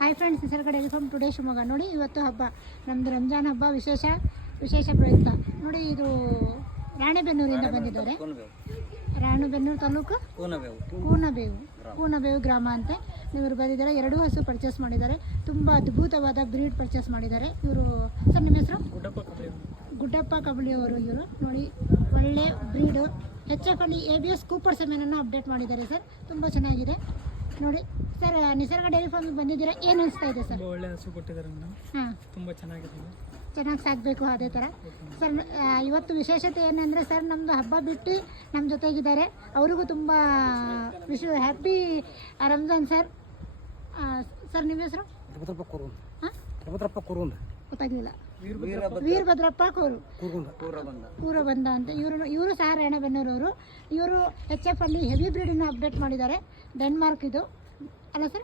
Hi friends, ನಿಸರ್ಗ dairy farm today Shivamogga. ನೋಡಿ, ಇವತ್ತು ಹಬ್ಬ ನಮ್ಮದು ರಂಜಾನ್ ಹಬ್ಬ ವಿಶೇಷ ಪ್ರಯುಕ್ತ. ನೋಡಿ, ಇದು ರಾಣೆಬೆನ್ನೂರಿಂದ ಬಂದಿದ್ದಾರೆ. ರಾಣೆಬೆನ್ನೂರು ತಾಲೂಕು ಕೂನಬೇವು ಗ್ರಾಮ ಅಂತೆ. ಇವರು ಬಂದಿದ್ದಾರೆ. 2 ಹಸು ಪರ್ಚೇಸ್ ಮಾಡಿದ್ದಾರೆ. ತುಂಬ ಅದ್ಭುತವಾದ ಬ್ರೀಡ್ ಪರ್ಚೇಸ್ ಮಾಡಿದ್ದಾರೆ. ಇವರು ಸರ್, ನಿಮ್ಮ ಹೆಸರು? ಗುಡ್ಡಪ್ಪ ಕಬಳಿ ಅವರು. ಇವರು ನೋಡಿ, ಒಳ್ಳೆ ಬ್ರೀಡು. HF ಅಲ್ಲಿ ABS ಕೂಪರ್ ಸೆಮೆನನ್ನು ಅಪ್ಡೇಟ್ ಮಾಡಿದ್ದಾರೆ ಸರ್. ತುಂಬ ಚೆನ್ನಾಗಿದೆ. ನೋಡಿ ಸರ್, ನಿಸರ್ಗ ಡೈರಿ ಫಾರ್ಮಿಗೆ ಬಂದಿದ್ದೀರಾ, ಏನು ಅನಿಸ್ತಾ ಇದೆ ಸರ್? ಒಳ್ಳೆ ಹಸು ಕೊಟ್ಟಿದ್ದಾರೆ. ಹಾಂ, ತುಂಬ ಚೆನ್ನಾಗಿದೆ. ಚೆನ್ನಾಗಿ ಸಾಕಬೇಕು ಅದೇ ಥರ ಸರ್. ಇವತ್ತು ವಿಶೇಷತೆ ಏನಂದರೆ ಸರ್, ನಮ್ಮದು ಹಬ್ಬ ಬಿಟ್ಟು ನಮ್ಮ ಜೊತೆಗಿದ್ದಾರೆ. ಅವರಿಗೂ ತುಂಬ ಹ್ಯಾಪಿ ರಂಜಾನ್ ಸರ್. ಸರ್, ನಿಮ್ಮ ಹೆಸರು? ಗೊತ್ತಾಗಲಿಲ್ಲ. ವೀರಭದ್ರಪ್ಪ ಕೂರಬಂದ ಅಂತ. ಇವರು ಸಹ ರಾಣೆಬೆನ್ನೂರವರು. ಇವರು HF ಅಲ್ಲಿ ಹೆವಿ ಬ್ರೀಡನ್ನು ಅಪ್ಡೇಟ್ ಮಾಡಿದ್ದಾರೆ. ಡೆನ್ಮಾರ್ಕ್ ಇದು ಅಲ್ಲ ಸರ್?